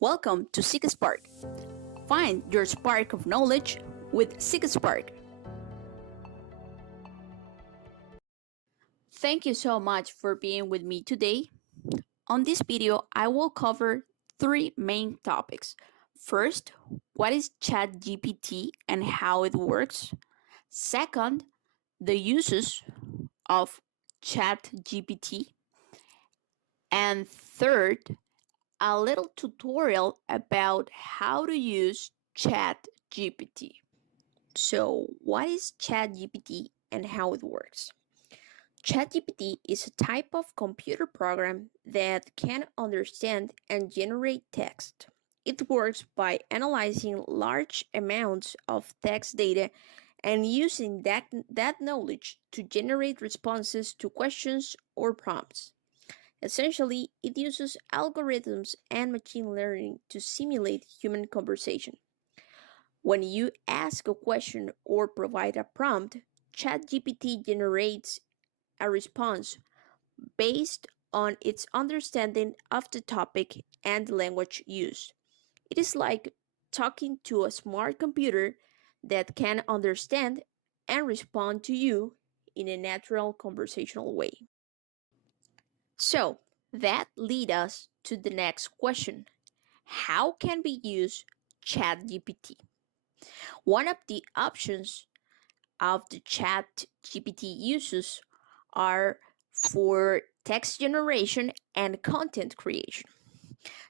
Welcome to Seek Spark. Find your spark of knowledge with Seek Spark. Thank you so much for being with me today. On this video, I will cover three main topics. First, what is Chat GPT and how it works? Second, the uses of Chat GPT. And third, a little tutorial about how to use Chat GPT. So, what is Chat GPT and how it works? Chat GPT is a type of computer program that can understand and generate text. It works by analyzing large amounts of text data and using that knowledge to generate responses to questions or prompts. Essentially, it uses algorithms and machine learning to simulate human conversation. When you ask a question or provide a prompt, ChatGPT generates a response based on its understanding of the topic and the language used. It is like talking to a smart computer that can understand and respond to you in a natural conversational way. So, that leads us to the next question. How can we use ChatGPT? One of the options of the ChatGPT uses are for text generation and content creation.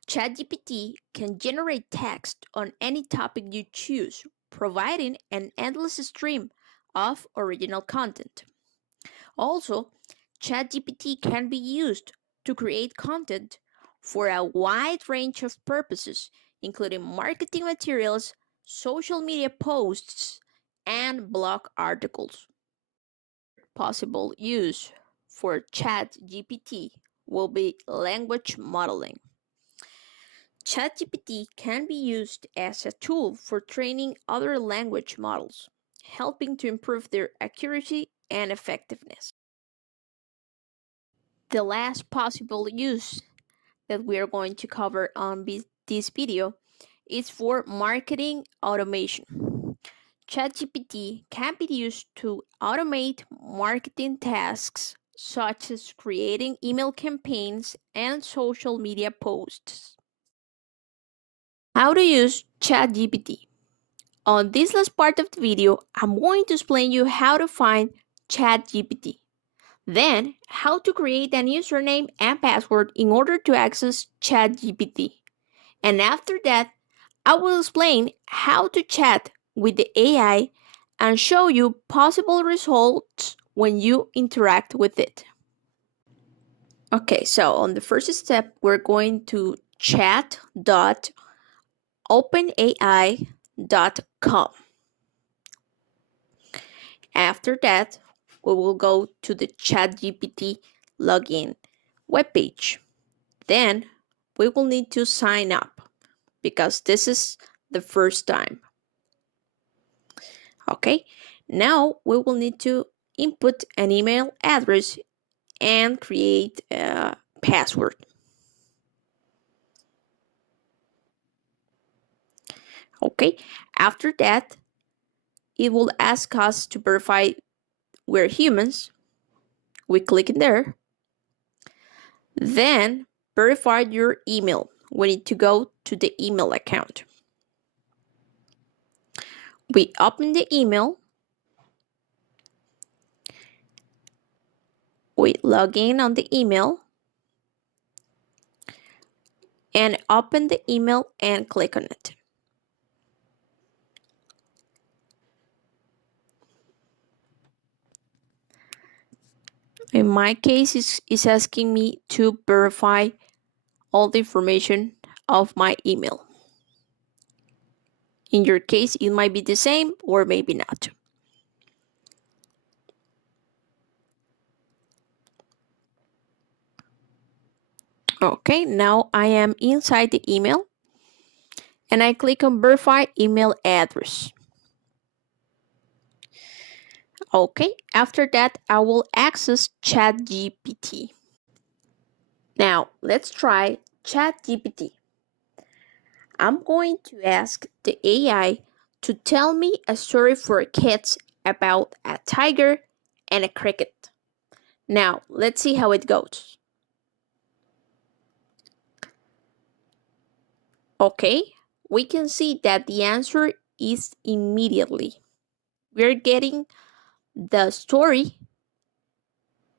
ChatGPT can generate text on any topic you choose, providing an endless stream of original content. Also, ChatGPT can be used to create content for a wide range of purposes, including marketing materials, social media posts, and blog articles. Possible use for ChatGPT will be language modeling. ChatGPT can be used as a tool for training other language models, helping to improve their accuracy and effectiveness. The last possible use that we are going to cover on this video is for marketing automation. ChatGPT can be used to automate marketing tasks such as creating email campaigns and social media posts. How to use ChatGPT. On this last part of the video, I'm going to explain you how to find ChatGPT. Then, how to create a username and password in order to access ChatGPT. And after that, I will explain how to chat with the AI and show you possible results when you interact with it. Okay, so on the first step, we're going to chat.openai.com. After that, we will go to the ChatGPT login webpage. Then we will need to sign up because this is the first time. Okay, now we will need to input an email address and create a password. Okay, after that, it will ask us to verify we're humans. We click in there. Then verify your email. We need to go to the email account. We open the email. We log in on the email and open the email and click on it. In my case, it's asking me to verify all the information of my email. In your case, it might be the same or maybe not. Okay, now I am inside the email and I click on verify email address. Okay, after that, I will access ChatGPT. Now, let's try ChatGPT. I'm going to ask the AI to tell me a story for kids about a tiger and a cricket. Now, let's see how it goes. Okay, we can see that the answer is immediately. We're getting the story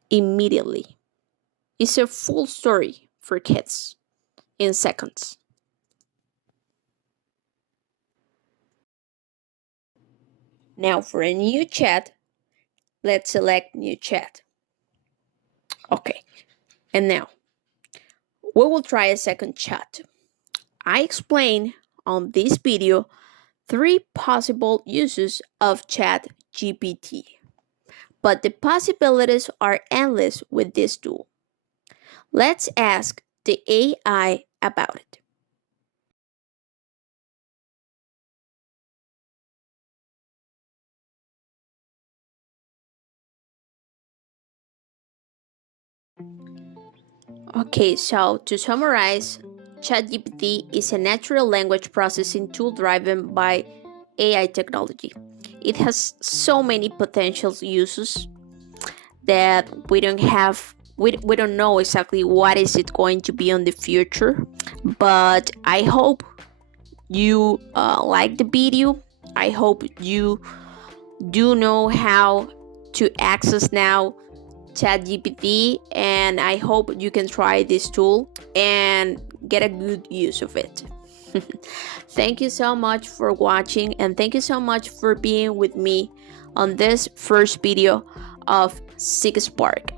immediately. It's a full story for kids in seconds. Now, for a new chat, let's select new chat. Okay, and now we will try a second chat. I explain on this video 3 possible uses of Chat GPT, but the possibilities are endless with this tool. Let's ask the AI about it. Okay, so to summarize, ChatGPT is a natural language processing tool driven by AI technology. It has so many potential uses that we don't know exactly what is it going to be on the future, but I hope you like the video. I hope you do know how to access now ChatGPT, and I hope you can try this tool and get a good use of it. Thank you so much for watching, and thank you so much for being with me on this first video of Six Spark.